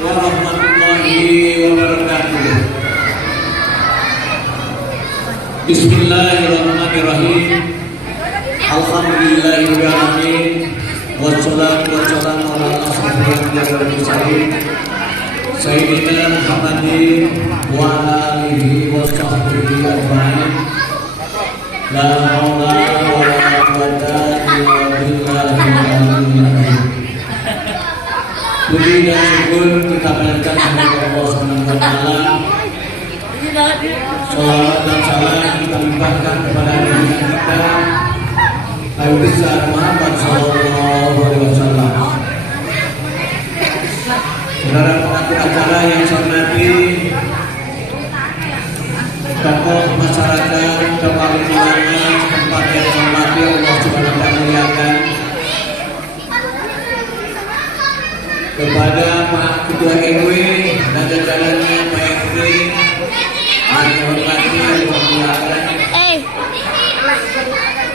warahmatullahi wabarakatuh. Bismillahirrahmanirrahim. Alhamdulillahirabbil alamin. Wassalatu wassalamu ala asyrofil mursalin Sayyidina Muhammadin wa ala alihi wa sahbihi ajma'in. La haula wa la quwwata illa billah. Puji dan syukur kita panjatkan kepada Allah Subhanahu wa taala. Salawat dan salam kita limpahkan kepada nabi kita Nabi besar Muhammad sallallahu alaihi wasallam. Saudara pelaku acara yang saya hormati, tokoh masyarakat, tokoh ulama, tempat yang saya hormati Allah Subhanahu wa taala muliakan. Kepada Pak Ketua RW dan jajarannya Pak RT, yang hormati dan muliakan,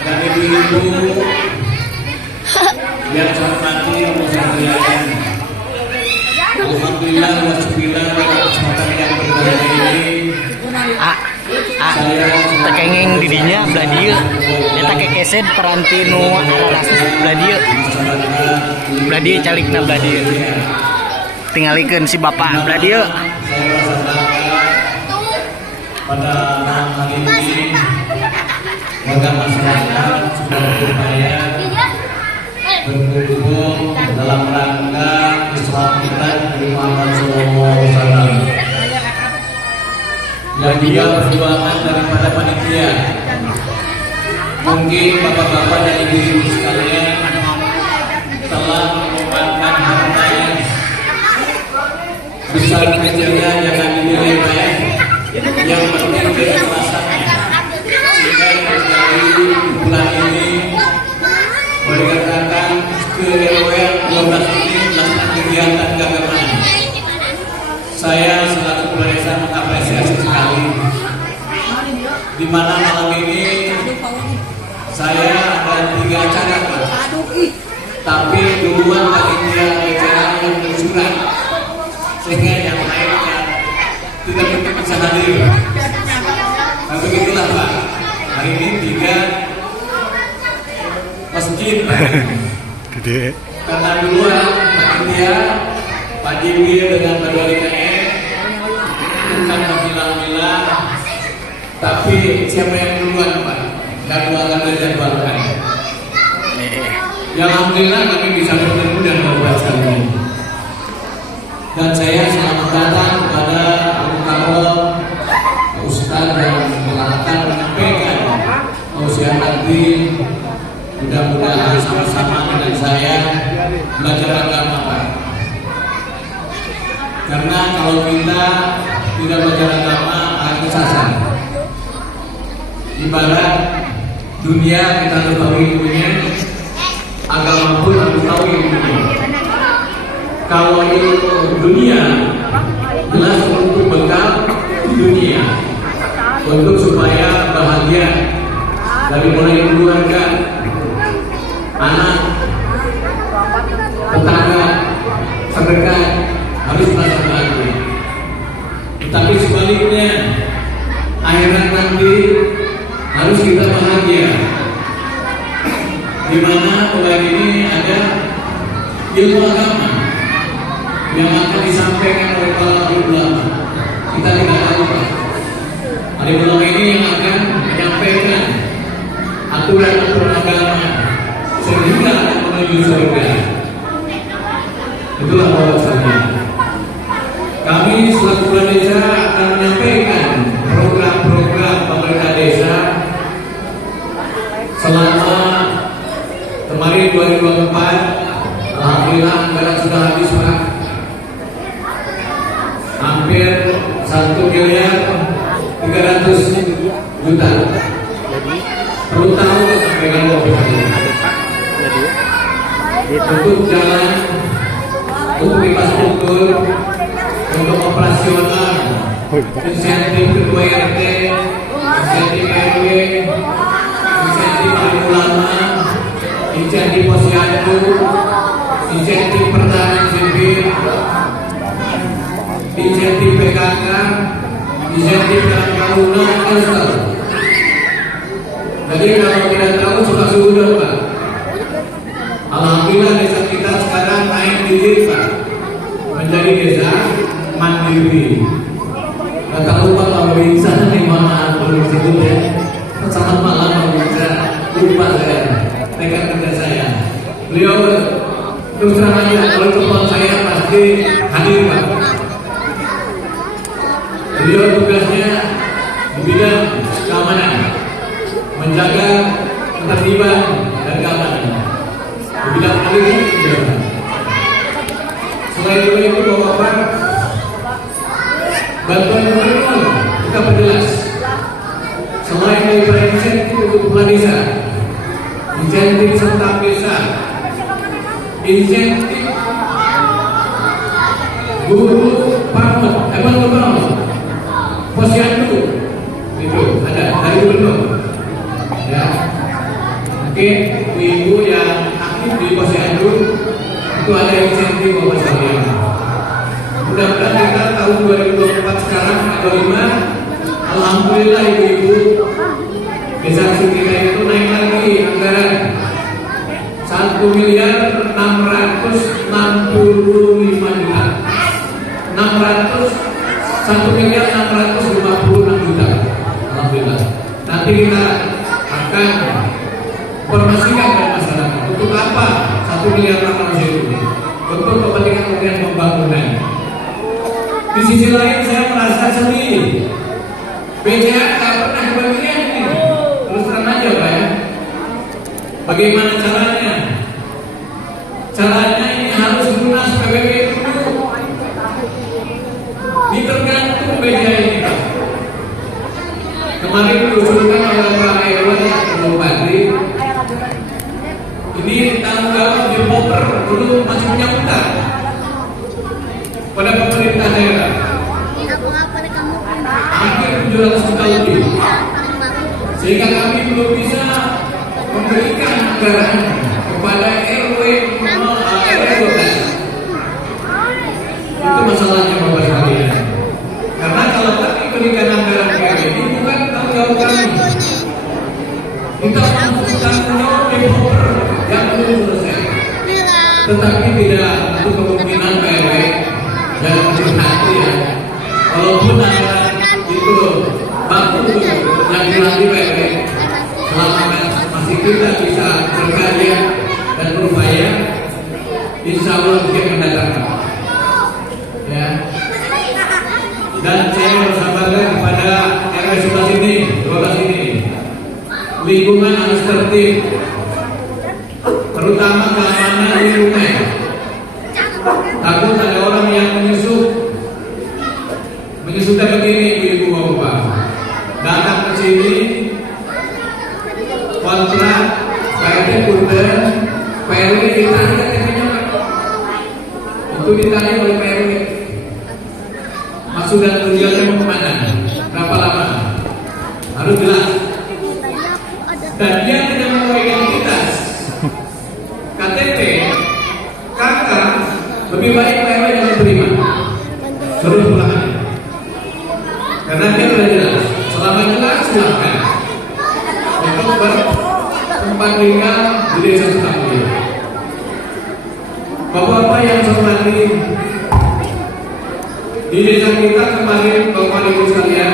dan ibu-ibu yang saya hormati Allah muliakan. Alhamdulillah wasbillah kesempatan yang berbahagia ini saya tekengeng didinya belah dieu eta kekeset peranti nu ararasna belah dieu calikna belah dieu tingalikeun si bapak belah dieu. Pada malam hari ini warga masyarakat sudah berupaya berkumpul dalam rangka keselamatan Nabi Muhammad SAW yang dia perjuangan daripada panitia. Mungkin bapak-bapak dan ibu-ibu sekalian telah mengorbankan hartanya, besar kecilnya jangan dinilai baik, yang penting keikhlasannya, sehingga dari bulan ini boleh dikatakan ke RW 12 ini melakukan kegiatan keagamaan. Saya selaku kepala desa mengapresiasi sekali, di mana malam ini saya ada 3 acara, tapi duluan panitia acara yang bersurat, sehingga yang lainnya tidak mungkin bisa hadir. Nah begitulah Pak, hari ini 3 masjid karena duluan panitia Pak Jiwil dengan Pak Doli KM bukan memilah-milah, tapi siapa yang duluan Pak? Jadwalkan. Ya alhamdulillah kami bisa bertemu dan membuat ini. Dan saya selamat datang kepada Abu Karol Ustaz yang akan menyampaikan usia nanti. Mudah-mudahan sama-sama dengan saya belajar agama Pak. Karena kalau kita tidak belajar agama akan kesasar. Ibarat dunia kita tahu ilmunya, agama pun harus tahu ilmunya. Kalau ilmu dunia jelas untuk bekal dunia, untuk supaya bahagia dari mulai keluarga, anak, tetangga, terdekat harus merasa bahagia. Tetapi sebaliknya, akhirat nanti harus kita bahagia. Di mana mulai ini ada ilmu agama yang akan disampaikan oleh para ulama. Kita tidak tahu Pak. Alim ulama ini yang akan menyampaikan aturan-aturan agama sehingga menuju surga. Itulah bahwasanya kami selaku kepala desa akan menyampaikan program-program pemerintah desa selama kemarin 2024. Alhamdulillah anggaran sudah habis Pak, hampir 1 miliar 300 juta. Perlu tahu dengan untuk jalan, untuk infrastruktur, untuk operasional, insentif ketua RT, insentif RW, insentif alim ulama, insentif posyandu, insentif pertahanan sipil, insentif PKK, insentif dalam bangunan harus tahu. Jadi kalau tidak tahu suka sudah Pak. Alhamdulillah desa kita sekarang naik digit Pak, menjadi desa mandiri. Tak lupa kalau bisa nih mana boleh disebut ya. Selamat malam kalau bisa lupa saya rekan kerja saya. Beliau terus terang aja kalau telepon saya pasti hadir Pak. Beliau tugasnya di bidang keamanan, menjaga ketertiban dan keamanan. Di bidang aliran. Selain itu Bapak bantuan gubernur kita perjelas. Selain daripada insentif untuk kepala desa, insentif serta desa, insentif guru paut, posyandu itu ada dari gubernur. Ya, mungkin ibu yang aktif di posyandu itu ada insentif Bapak sekalian. Mudah-mudahan kita tahun 2024 sekarang ada 5. Alhamdulillah ibu-ibu desa kita itu naik lagi anggaran 1.665.000.000. 1.656 juta. Alhamdulillah. Nanti kita akan informasikan kepada masyarakat untuk apa 1 miliar itu. Untuk kepentingan pembangunan. Di sisi lain saya merasa sedih. BCA tak pernah kebagian ini. Terus terang aja Pak ya. Bagaimana caranya? Caranya ini harus lunas PBB dulu. Ini tergantung BCA ini Pak. Kemarin diusulkan oleh Pak Ewan Bupati. Ini tanggung jawab di Bogor dulu masih punya utang pada pemerintah daerah. Hampir 700 juta lebih. Sehingga kami belum bisa memberikan anggaran kepada RW 12. Itu masalahnya Bapak sekalian. Karena kalau kami berikan anggaran ke ini bukan tanggung jawab kami. Kita mampu tanggung jawab di Bogor yang belum selesai. Tetapi tidak untuk kemungkinan PRW dan hati ya. Walaupun anggaran itu bagus yang dilatih PRW, selama masih kita bisa berkarya dan berupaya, insya Allah mungkin mendatangkan. Ya. Dan saya bersabarkan kepada RW sebelah sini, 12 ini, lingkungan harus tertib, terutama keamanan di rumah. Takut ada orang yang menyusupkan begini ibu bapak, datang ke sini kontrak PRT punten, PRW ditanya katanya itu ditanya oleh PRW maksud dan tujuannya mau kemana, berapa lama, harus jelas. Dan dia tidak mau identitas KTP, KK, lebih baik PRW yang diterima seluruh pulangan. Karena dia sudah jelas, selama jelas silahkan untuk bertempat tinggal di desa Sukamulya. Bapak-bapak yang saya hormati, di desa kita kemarin Bapak Ibu sekalian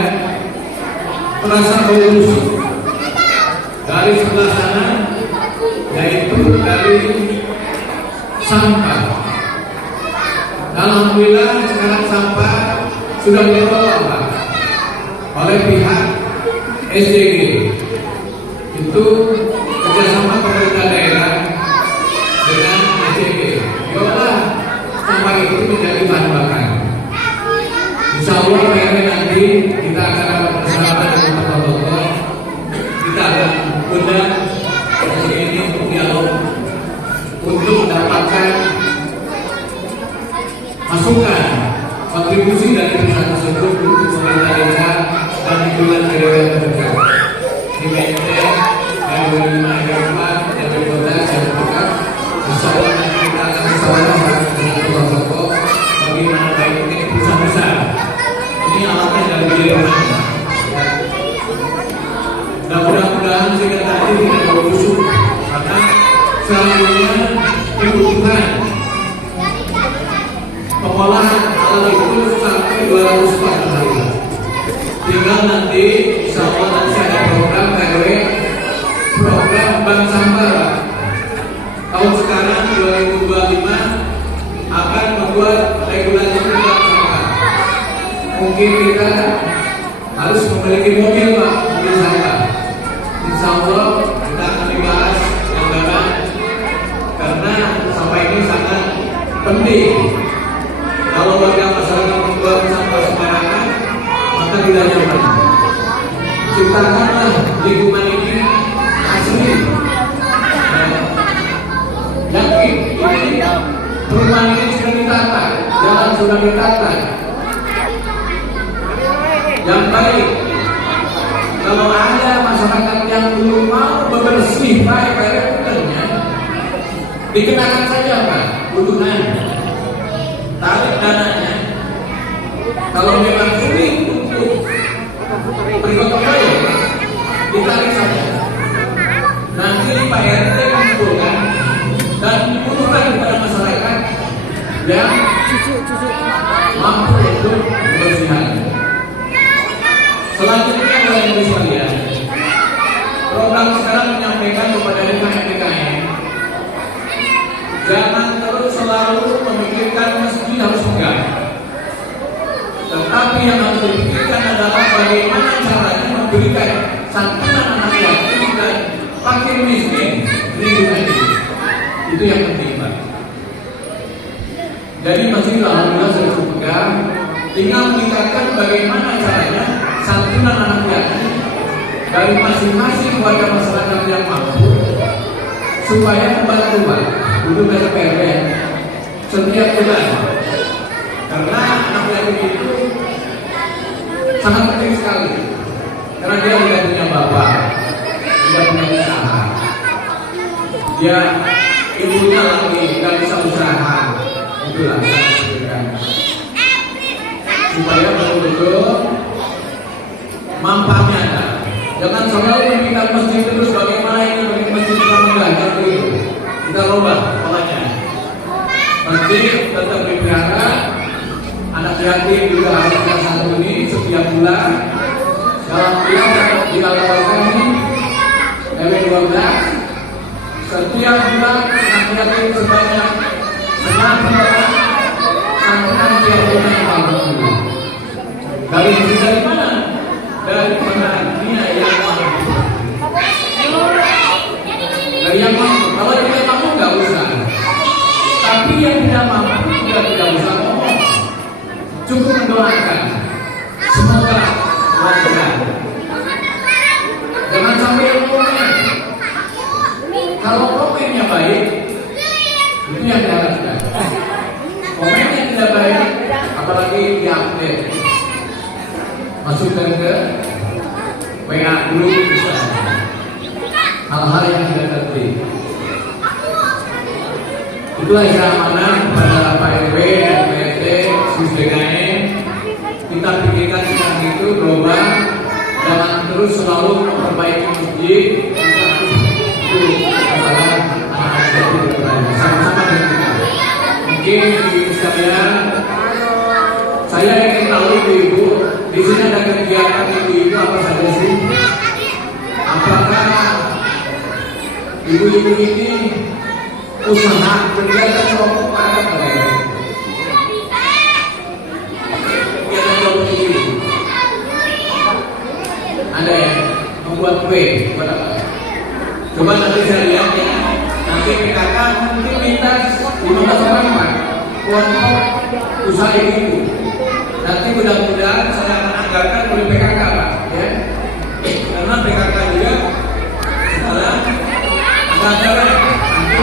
terasa bau busuk dari sebelah sana, yaitu dari sampah. Alhamdulillah sekarang sampah sudah dikelola Pak oleh pihak SDG. Itu kerjasama pemerintah daerah dengan SDG. Diolah sampah itu menjadi bahan bakar. Insya Allah nanti kita akan bersama dengan tokoh-tokoh. Kita akan undang ini untuk dialog untuk mendapatkan masukan kontribusi dari desa tersebut untuk pemerintah desa dan lingkungan daerah terdekat. Di Menteng dari 25 Eropa dan di kota yang terdekat. Insya Allah nanti kita akan bersama dengan tokoh-tokoh bagaimana baik ini bisa besar namanya kebutuhan pengolahan alat itu sampai 200 ton per hari. Tinggal nanti insya Allah nanti ada program RW, program bank sampah. Tahun sekarang 2025 akan membuat regulasi bank sampah. Mungkin kita harus memiliki mobil Pak, mobil sampah. Insya Allah kita akan dibahas yang banyak karena sampah ini sangat penting. Kalau warga masyarakat membuang sampah sembarangan, maka tidak nyaman. Ciptakanlah lingkungan ini asli. Yakin ini perumahan ini sudah ditata, jalan sudah ditata. Yang baik. Kalau ada masyarakat yang belum mau bebersih baik-baik hutannya, dikenakan saja Pak, udunan, tarik dananya. Kalau memang sulit untuk bergotong royong, ditarik saja. Nanti Pak RT mengumpulkan dan dibutuhkan kepada masyarakat yang mampu untuk membersihkan. Selanjutnya yang sekalian, program sekarang menyampaikan kepada DKM, jangan terus selalu memikirkan masjid harus megah, tetapi yang harus dipikirkan adalah bagaimana caranya memberikan santunan anak yatim dan fakir miskin di dunia ini. Itu yang penting Pak. Jadi masjid alhamdulillah sudah cukup megah, tinggal meningkatkan bagaimana caranya santunan anak yatim dari masing-masing warga masyarakat yang mampu supaya membantu Pak untuk PRW setiap bulan, karena anak yatim itu sangat penting sekali karena dia tidak punya bapak, tidak punya usaha, dia ibunya lagi tidak bisa usaha, itulah saya sebutkan supaya betul-betul manfaatnya ada. Jangan selalu meminta masjid terus bagaimana ini bagi masjid enggak itu. Kita ubah polanya. Masjid tetap dipelihara, anak yatim juga harus disantuni setiap bulan. Dalam bulan tetap dilakukan ini RW 12 setiap bulan anak yatim sebanyak 60 orang santunan tiap bulan alhamdulillah. Dari mana? Dari pengajian yang mampu. Dari yang mampu. Kalau yang tidak mampu nggak usah. Tapi yang tidak mampu juga tidak usah ngomong. Cukup mendoakan. Semoga lancar. Jangan sampai komen. Kalau komennya baik, itu yang diharapkan. Komennya tidak baik, apalagi diupdate. Masukkan ke WA dulu bisa hal-hal yang tidak tertib. Itulah yang amanah kepada Pak RW dan PRT DKM. Kita pikirkan seperti itu global, jangan terus selalu memperbaiki masjid. Itu masalah anak-anak itu sama-sama dengan kita. Mungkin ibu sekalian, saya ingin tahu ibu di sini ada kegiatan ibu-ibu apa saja sih? Apakah ibu-ibu ini usaha kegiatan kelompok ada nggak? Kegiatan kelompok ibu ada ya? Membuat kue, buat apa? Coba nanti saya lihat ya. Nanti PKK mungkin minta 15 orang Pak kelompok usaha ibu. Nanti mudah-mudahan saya akan anggarkan oleh PKK Pak ya. Karena PKK juga setelah ada acara nanti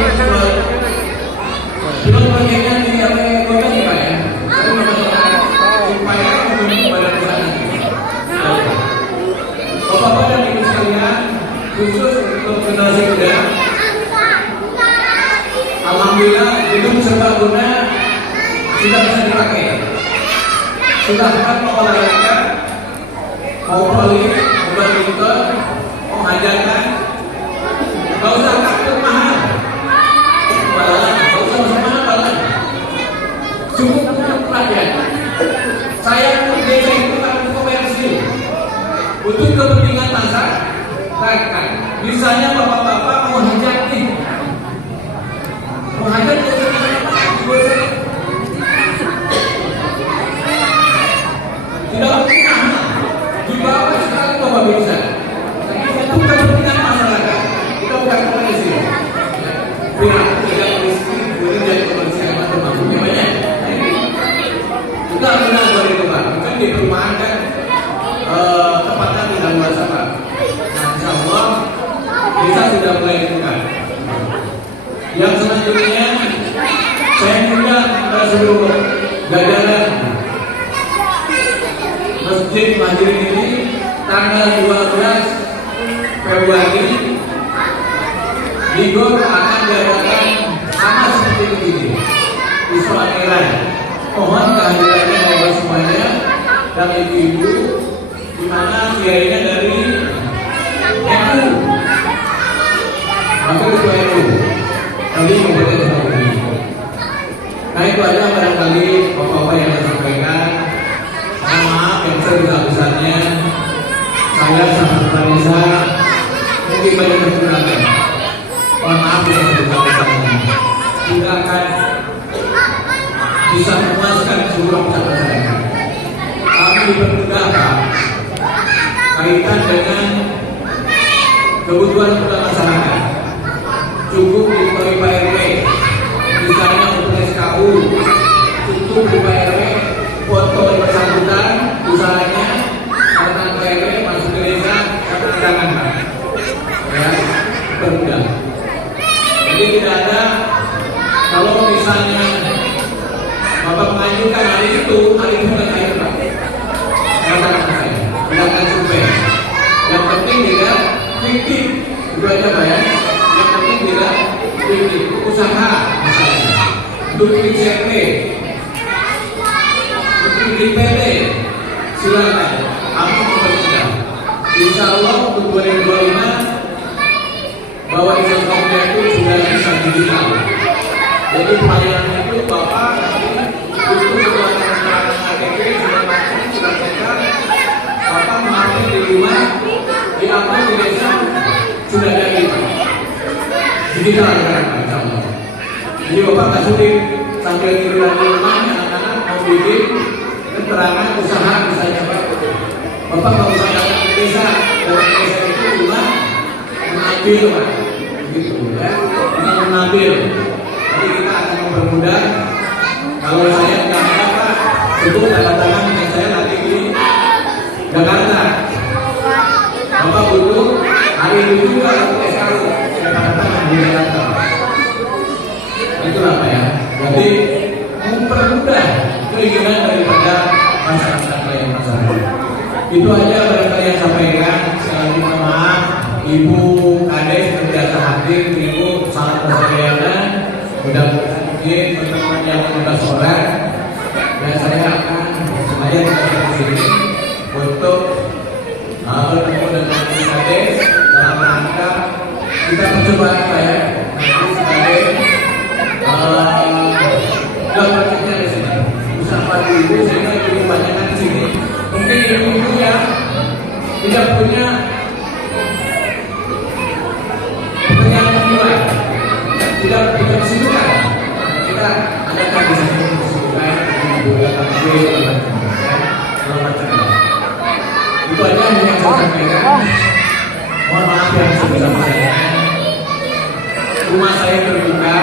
belum bagiannya di organisasi Pak ya. Tapi mudah-mudahan supaya untuk pada perusahaan Bapak-bapak dan ibu sekalian, khusus untuk generasi muda, alhamdulillah gedung serbaguna sudah bisa dipakai. Sudah mau olahraga, mau volley, mau badminton, mau hajatan, nggak usah takut mahal. rakyat. Saya desa itu bukan komersil, untuk kepentingan masyarakat. Misalnya bapak-bapak mau hajat nih, mau hajat tidak mungkin di bawah sekali bapak bisa. Itu kepentingan masyarakat, kita bukan komersil. Pihak tidak miskin, boleh jadi komersil atau mampunya banyak. Kita benar boleh coba, kan di perumahan kan tempatnya tidak luas apa. Nah, insya Allah kita sudah mulai buka. Yang selanjutnya saya punya kita seluruh jajaran Masjid Majerin ini tanggal 12 Februari di GOR akan diadakan sama seperti begini, Isra Mi'raj. Mohon kehadirannya Bapak semuanya dan ibu-ibu, di mana kiainya dari NU, Wakil Ketua NU, kami membuatnya seperti ini. Nah itu aja barangkali bapak-bapak yang saya sampaikan. Mohon maaf yang sebesar-besarnya saya sangat Vanessa mungkin banyak kekurangan. Mohon maaf yang sebesar-besarnya. Tidak akan bisa memuaskan seluruh masyarakat. Kami dipermudah Pak, kaitan dengan kebutuhan masyarakat. Cukup di Pak RW, misalnya untuk SKU, cukup di Pak RW, foto yang bersangkutan, usahanya, karena Pak RW masuk ke desa, karena undangan Pak. Ya, permudah. Jadi tidak ada, kalau misalnya Bapak mengajukan hari itu bukan saya Pak. Katakan saya, tidak survei. Yang penting tidak fiktif, itu aja Pak ya. Yang penting tidak fiktif, usaha misalnya. Untuk ICP, untuk IPD, silakan. Kami bekerja. Insya Allah untuk 2025 bahwa Indonesia itu sudah bisa digital. Jadi pelayanan itu Bapak untuk kebutuhan KTP sudah masuk, sudah cetak. Bapak mengambil di rumah, diambil di desa, sudah jadi digital sekarang, insya Allah. Jadi Bapak nggak sulit sambil di rumah, anak-anak mau bikin keterangan usaha misalnya Pak. Bapak nggak usah datang ke desa, dari desa itu rumah mengambil Pak, gitu ya, kita mengambil. Jadi kita akan mempermudah. Kalau saya tidak ada Pak, cukup tanda tangan dengan saya nanti di Jakarta. Bapak butuh hari ini juga untuk SKU, saya tanda tangan di Jakarta. Itulah Pak ya. Jadi mempermudah keinginan daripada masyarakat lain masyarakat. Itu aja barangkali yang sampaikan. Sekali lagi mohon maaf, Ibu Kades terbiasa hadir, Ibu salam persaudaraan. Mudah-mudahan mungkin teman-teman yang sudah sholat dan saya akan sengaja datang ke sini untuk bertemu dengan Ibu Kades dalam rangka kita percobaan saya nanti sebagai gambarnya di sini. Bersama ibu sehingga ibu banyak di sini. Mungkin ibu-ibu yang tidak punya pekerjaan kedua, tidak punya kesibukan, kita adakan di sini kesibukan ibu datang ke itu aja yang saya sampaikan. Mohon maaf yang sebesar-besarnya. Rumah saya terbuka.